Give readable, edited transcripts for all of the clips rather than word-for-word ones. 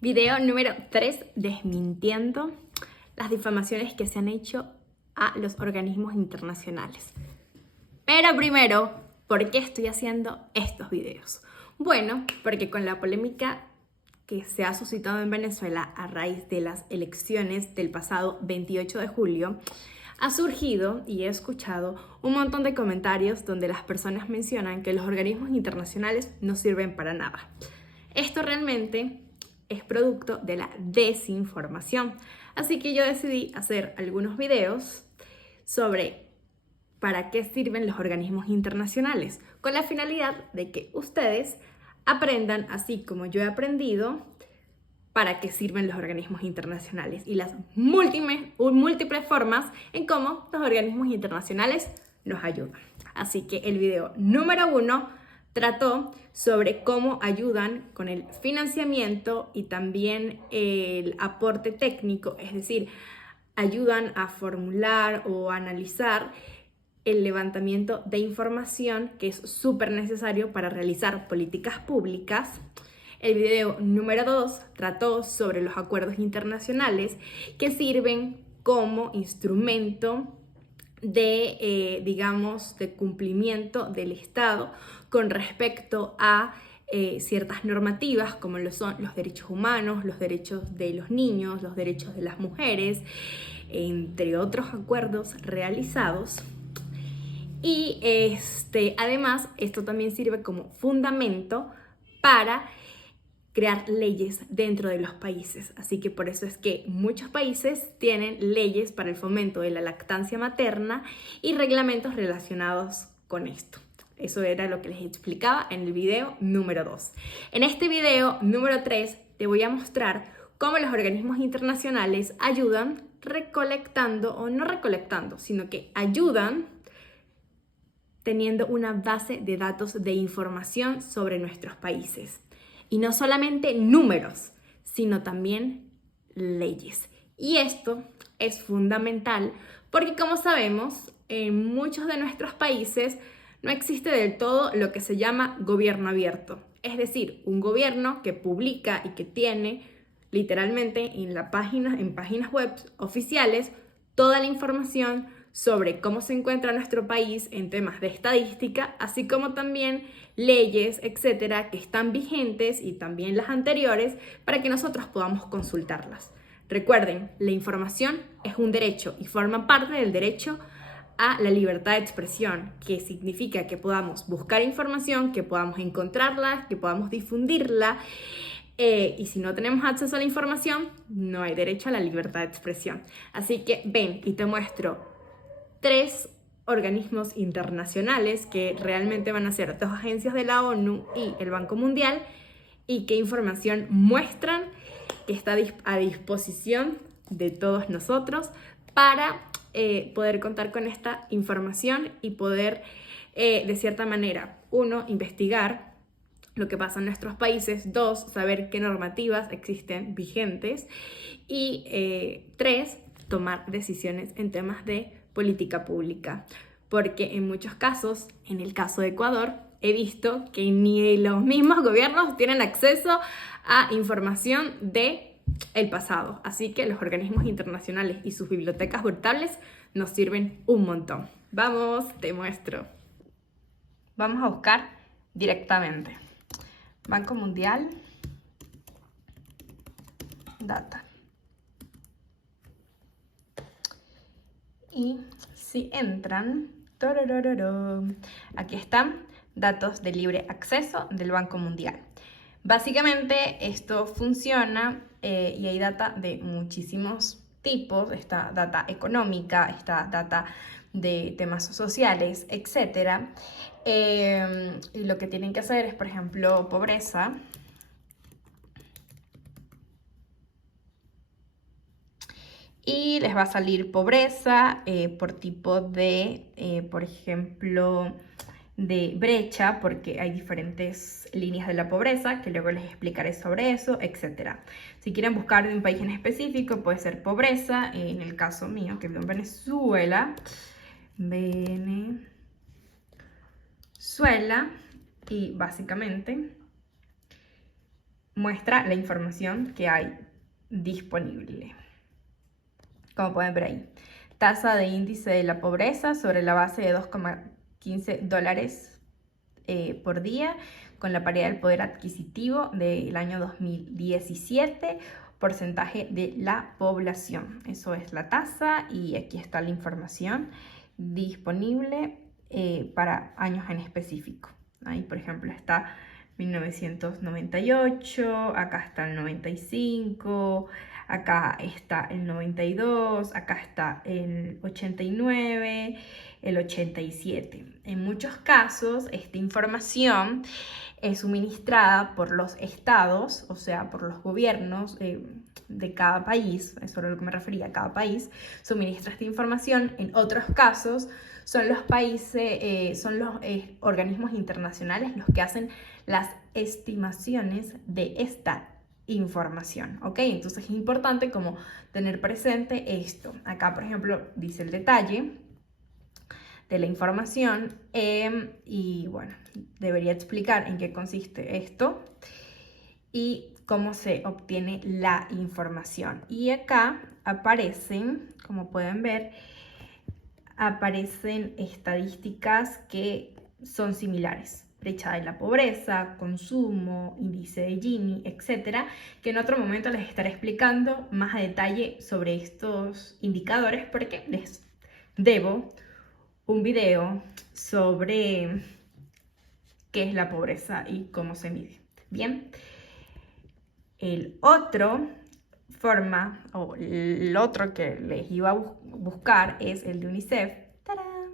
Video número 3, desmintiendo las difamaciones que se han hecho a los organismos internacionales. Pero primero, ¿por qué estoy haciendo estos videos? Bueno, porque con la polémica que se ha suscitado en Venezuela a raíz de las elecciones del pasado 28 de julio, ha surgido y he escuchado un montón de comentarios donde las personas mencionan que los organismos internacionales no sirven para nada. Esto realmente es producto de la desinformación. Así que yo decidí hacer algunos videos sobre para qué sirven los organismos internacionales, con la finalidad de que ustedes aprendan, así como yo he aprendido, para qué sirven los organismos internacionales y las múltiples formas en cómo los organismos internacionales nos ayudan. Así que el video número 1 trató sobre cómo ayudan con el financiamiento y también el aporte técnico, es decir, ayudan a formular o analizar el levantamiento de información que es súper necesario para realizar políticas públicas. El video número 2 trató sobre los acuerdos internacionales que sirven como instrumento de, de cumplimiento del Estado con respecto a ciertas normativas como lo son los derechos humanos, los derechos de los niños, los derechos de las mujeres, entre otros acuerdos realizados. Y además esto también sirve como fundamento para crear leyes dentro de los países. Así que por eso es que muchos países tienen leyes para el fomento de la lactancia materna y reglamentos relacionados con esto. Eso era lo que les explicaba en el video número 2. En este video número 3 te voy a mostrar cómo los organismos internacionales ayudan recolectando, o no recolectando, sino que ayudan teniendo una base de datos de información sobre nuestros países. Y no solamente números, sino también leyes. Y esto es fundamental porque, como sabemos, en muchos de nuestros países no existe del todo lo que se llama gobierno abierto. Es decir, un gobierno que publica y que tiene literalmente en páginas web oficiales toda la información sobre cómo se encuentra nuestro país en temas de estadística, así como también leyes, etcétera, que están vigentes y también las anteriores para que nosotros podamos consultarlas. Recuerden, la información es un derecho y forma parte del derecho a la libertad de expresión, que significa que podamos buscar información, que podamos encontrarla, que podamos difundirla. Y si no tenemos acceso a la información, no hay derecho a la libertad de expresión. Así que ven y te muestro 3 organismos internacionales que realmente van a ser 2 agencias de la ONU y el Banco Mundial, y qué información muestran que está a disposición de todos nosotros para poder contar con esta información y poder, de cierta manera, 1, investigar lo que pasa en nuestros países, 2, saber qué normativas existen vigentes y 3, tomar decisiones en temas de política pública, porque en muchos casos, en el caso de Ecuador, he visto que ni los mismos gobiernos tienen acceso a información de el pasado, así que los organismos internacionales y sus bibliotecas virtuales nos sirven un montón. Vamos, te muestro. Vamos a buscar directamente Banco Mundial, data. Y si entran, aquí están datos de libre acceso del Banco Mundial. Básicamente esto funciona y hay data de muchísimos tipos. Está data económica, está data de temas sociales, etc. Y lo que tienen que hacer es, por ejemplo, pobreza. Y les va a salir pobreza por tipo de, por ejemplo, de brecha, porque hay diferentes líneas de la pobreza, que luego les explicaré sobre eso, etc. Si quieren buscar un país en específico, puede ser pobreza. En el caso mío, que vivo en Venezuela, y básicamente muestra la información que hay disponible. Como pueden ver ahí, tasa de índice de la pobreza sobre la base de $2,15 por día, con la paridad del poder adquisitivo del año 2017, porcentaje de la población. Eso es la tasa y aquí está la información disponible para años en específico. Ahí, por ejemplo, está 1998, acá está el 95, acá está el 92, acá está el 89, el 87. En muchos casos, esta información es suministrada por los estados, o sea, por los gobiernos de cada país, eso era lo que me refería, cada país suministra esta información. En otros casos, son los países, son los organismos internacionales los que hacen las estimaciones de esta información, ¿ok? Entonces es importante como tener presente esto. Acá, por ejemplo, dice el detalle de la información y bueno, debería explicar en qué consiste esto y cómo se obtiene la información. Y acá aparecen, como pueden ver, aparecen estadísticas que son similares. Brecha de la pobreza, consumo, índice de Gini, etcétera, que en otro momento les estaré explicando más a detalle sobre estos indicadores porque les debo un video sobre qué es la pobreza y cómo se mide. Bien, el otro que les iba a buscar es el de UNICEF. ¡Tarán!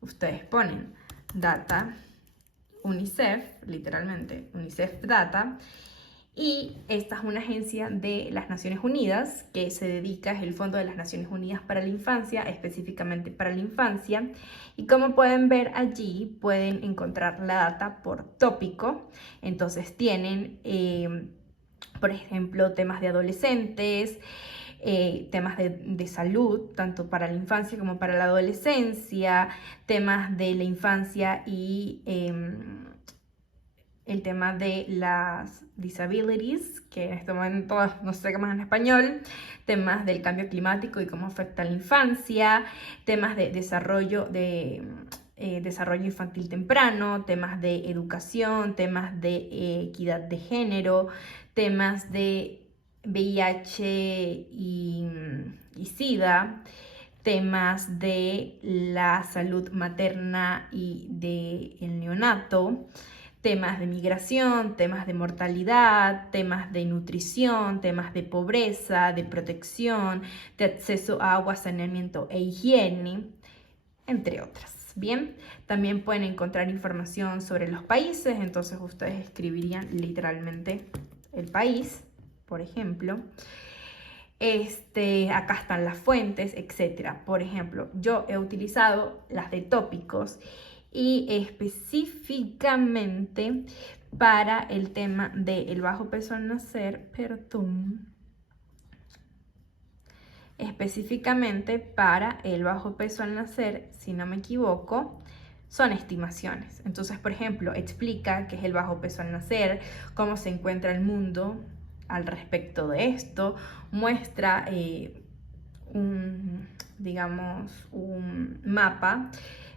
Ustedes ponen data UNICEF, literalmente UNICEF Data, y esta es una agencia de las Naciones Unidas que se dedica, es el Fondo de las Naciones Unidas para la Infancia, específicamente para la infancia, y como pueden ver allí pueden encontrar la data por tópico. Entonces tienen por ejemplo, temas de adolescentes, temas de salud, tanto para la infancia como para la adolescencia, temas de la infancia y el tema de las disabilities, que en este momento no sé qué más en español, temas del cambio climático y cómo afecta a la infancia, temas de desarrollo infantil temprano, temas de educación, temas de equidad de género, temas de VIH y SIDA, temas de la salud materna y del neonato, temas de migración, temas de mortalidad, temas de nutrición, temas de pobreza, de protección, de acceso a agua, saneamiento e higiene, entre otras. Bien, también pueden encontrar información sobre los países, entonces ustedes escribirían literalmente el país, por ejemplo. Acá están las fuentes, etc. Por ejemplo, yo he utilizado las de tópicos y específicamente para el tema del bajo peso al nacer, específicamente para el bajo peso al nacer, si no me equivoco, son estimaciones. Entonces, por ejemplo, explica qué es el bajo peso al nacer, cómo se encuentra el mundo al respecto de esto, muestra un mapa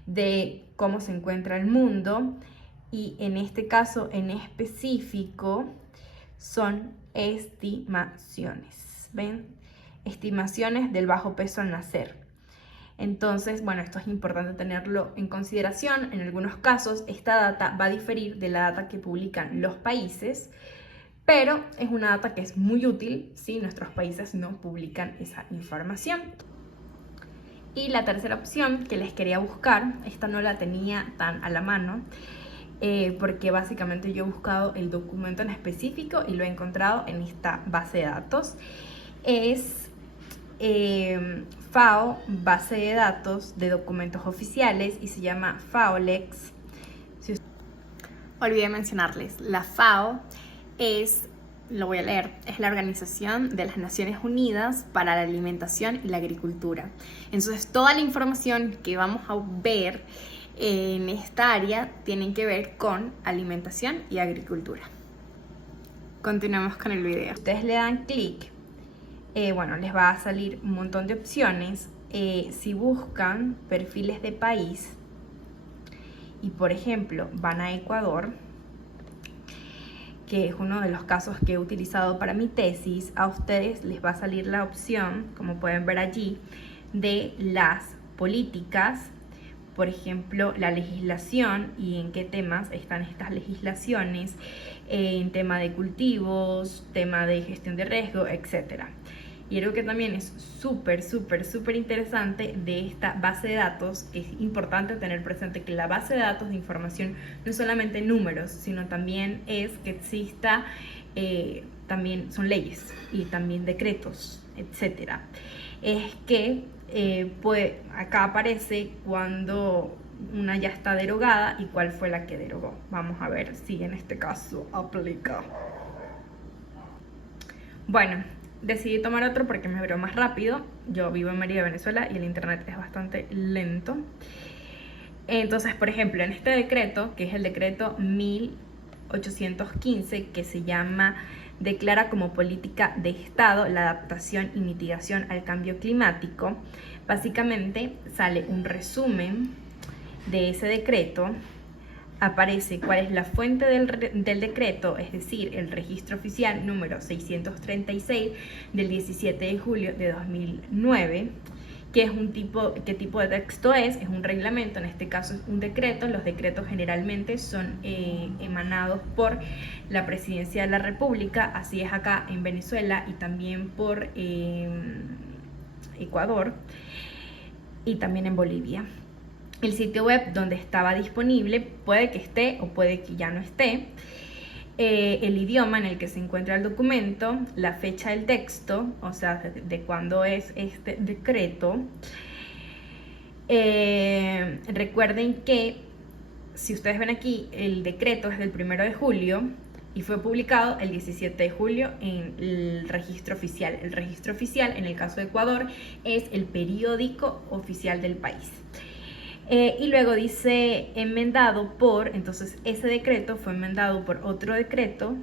de cómo se encuentra el mundo y en este caso en específico son estimaciones, ¿ven? Estimaciones del bajo peso al nacer. Entonces, bueno, esto es importante tenerlo en consideración. En algunos casos esta data va a diferir de la data que publican los países, pero es una data que es muy útil si nuestros países no publican esa información. Y la tercera opción que les quería buscar, esta no la tenía tan a la mano, porque básicamente yo he buscado el documento en específico y lo he encontrado en esta base de datos, es FAO, base de datos de documentos oficiales, y se llama FAOLEX. Olvidé mencionarles, la FAO es, lo voy a leer, es la Organización de las Naciones Unidas para la Alimentación y la Agricultura. Entonces toda la información que vamos a ver en esta área tiene que ver con alimentación y agricultura. Continuamos con el video. Ustedes le dan clic, bueno, les va a salir un montón de opciones. Si buscan perfiles de país y por ejemplo van a Ecuador, que es uno de los casos que he utilizado para mi tesis, a ustedes les va a salir la opción, como pueden ver allí, de las políticas, por ejemplo, la legislación y en qué temas están estas legislaciones, en tema de cultivos, tema de gestión de riesgo, etc. Y algo que también es súper interesante de esta base de datos, que es importante tener presente que la base de datos de información no es solamente números, sino también es que exista, también son leyes y también decretos, etc. Es que acá aparece cuando una ya está derogada y cuál fue la que derogó. Vamos a ver si en este caso aplica. Bueno, decidí tomar otro porque me abrió más rápido. Yo vivo en Mérida, Venezuela, y el internet es bastante lento. Entonces, por ejemplo, en este decreto, que es el decreto 1815, que se llama Declara como política de Estado la adaptación y mitigación al cambio climático, básicamente sale un resumen de ese decreto. Aparece cuál es la fuente del decreto, es decir, el registro oficial número 636 del 17 de julio de 2009, qué tipo de texto es un reglamento, en este caso es un decreto. Los decretos generalmente son emanados por la Presidencia de la República, así es acá en Venezuela y también por Ecuador y también en Bolivia. El sitio web donde estaba disponible puede que esté o puede que ya no esté, el idioma en el que se encuentra el documento, la fecha del texto, o sea, de cuándo es este decreto. Recuerden que si ustedes ven aquí, el decreto es del 1 de julio y fue publicado el 17 de julio en el registro oficial. El registro oficial, en el caso de Ecuador, es el periódico oficial del país. Y luego dice enmendado por, entonces ese decreto fue enmendado por otro decreto,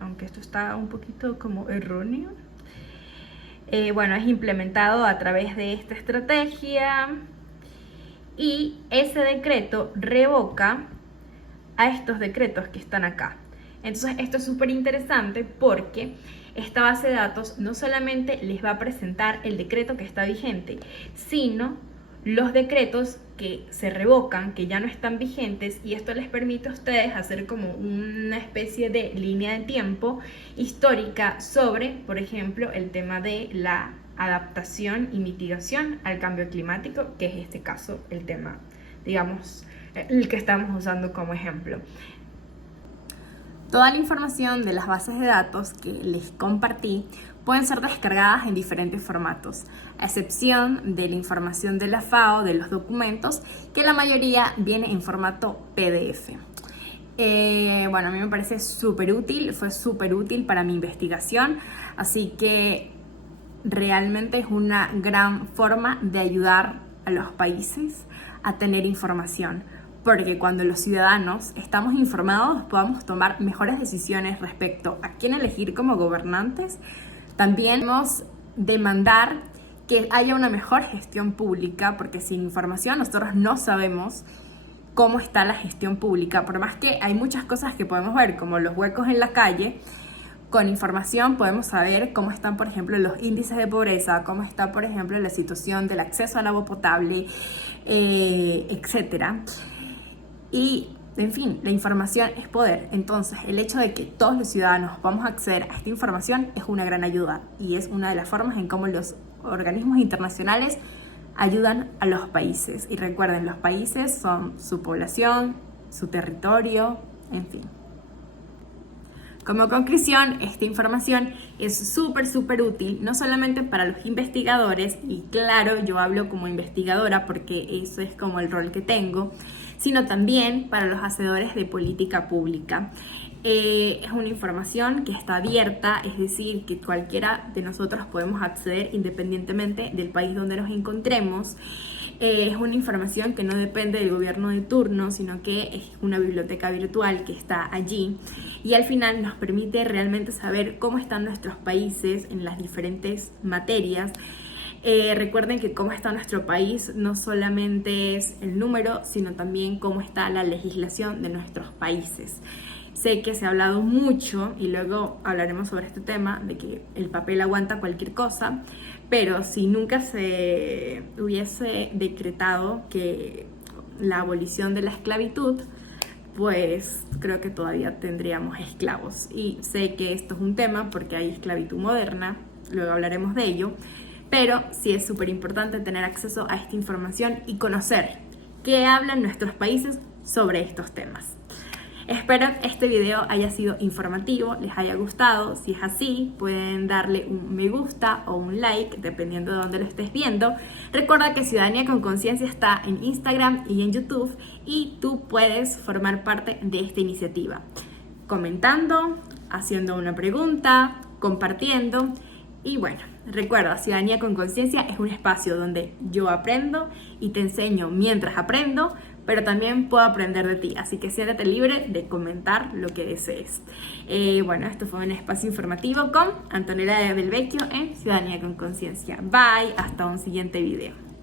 aunque esto está un poquito como erróneo. Bueno, es implementado a través de esta estrategia y ese decreto revoca a estos decretos que están acá. Entonces esto es súper interesante porque esta base de datos no solamente les va a presentar el decreto que está vigente, sino los decretos que se revocan, que ya no están vigentes, y esto les permite a ustedes hacer como una especie de línea de tiempo histórica sobre, por ejemplo, el tema de la adaptación y mitigación al cambio climático, que es este caso el tema, digamos, el que estamos usando como ejemplo. Toda la información de las bases de datos que les compartí pueden ser descargadas en diferentes formatos, a excepción de la información de la FAO, de los documentos, que la mayoría viene en formato PDF. Bueno, a mí me parece súper útil, fue súper útil para mi investigación, así que realmente es una gran forma de ayudar a los países a tener información, porque cuando los ciudadanos estamos informados podamos tomar mejores decisiones respecto a quién elegir como gobernantes. También debemos demandar que haya una mejor gestión pública, porque sin información nosotros no sabemos cómo está la gestión pública, por más que hay muchas cosas que podemos ver, como los huecos en la calle. Con información podemos saber cómo están, por ejemplo, los índices de pobreza, cómo está, por ejemplo, la situación del acceso al agua potable, etcétera. Y, en fin, la información es poder. Entonces, el hecho de que todos los ciudadanos podamos acceder a esta información es una gran ayuda y es una de las formas en cómo los organismos internacionales ayudan a los países. Y recuerden, los países son su población, su territorio, en fin. Como conclusión, esta información es súper útil, no solamente para los investigadores, y claro, yo hablo como investigadora porque eso es como el rol que tengo, sino también para los hacedores de política pública. Es una información que está abierta, es decir, que cualquiera de nosotros podemos acceder independientemente del país donde nos encontremos. Es una información que no depende del gobierno de turno, sino que es una biblioteca virtual que está allí y al final nos permite realmente saber cómo están nuestros países en las diferentes materias. Recuerden que cómo está nuestro país no solamente es el número, sino también cómo está la legislación de nuestros países. Sé que se ha hablado mucho y luego hablaremos sobre este tema de que el papel aguanta cualquier cosa, pero si nunca se hubiese decretado que la abolición de la esclavitud, pues creo que todavía tendríamos esclavos. Y sé que esto es un tema porque hay esclavitud moderna, luego hablaremos de ello, pero sí es súper importante tener acceso a esta información y conocer qué hablan nuestros países sobre estos temas. Espero este video haya sido informativo, les haya gustado. Si es así, pueden darle un me gusta o un like, dependiendo de dónde lo estés viendo. Recuerda que Ciudadanía con Conciencia está en Instagram y en YouTube y tú puedes formar parte de esta iniciativa, comentando, haciendo una pregunta, compartiendo. Y bueno, recuerda, Ciudadanía con Conciencia es un espacio donde yo aprendo y te enseño mientras aprendo, pero también puedo aprender de ti, así que siéntete libre de comentar lo que desees. Bueno, esto fue un espacio informativo con Antonella del Vecchio en Ciudadanía con Conciencia. Bye, hasta un siguiente video.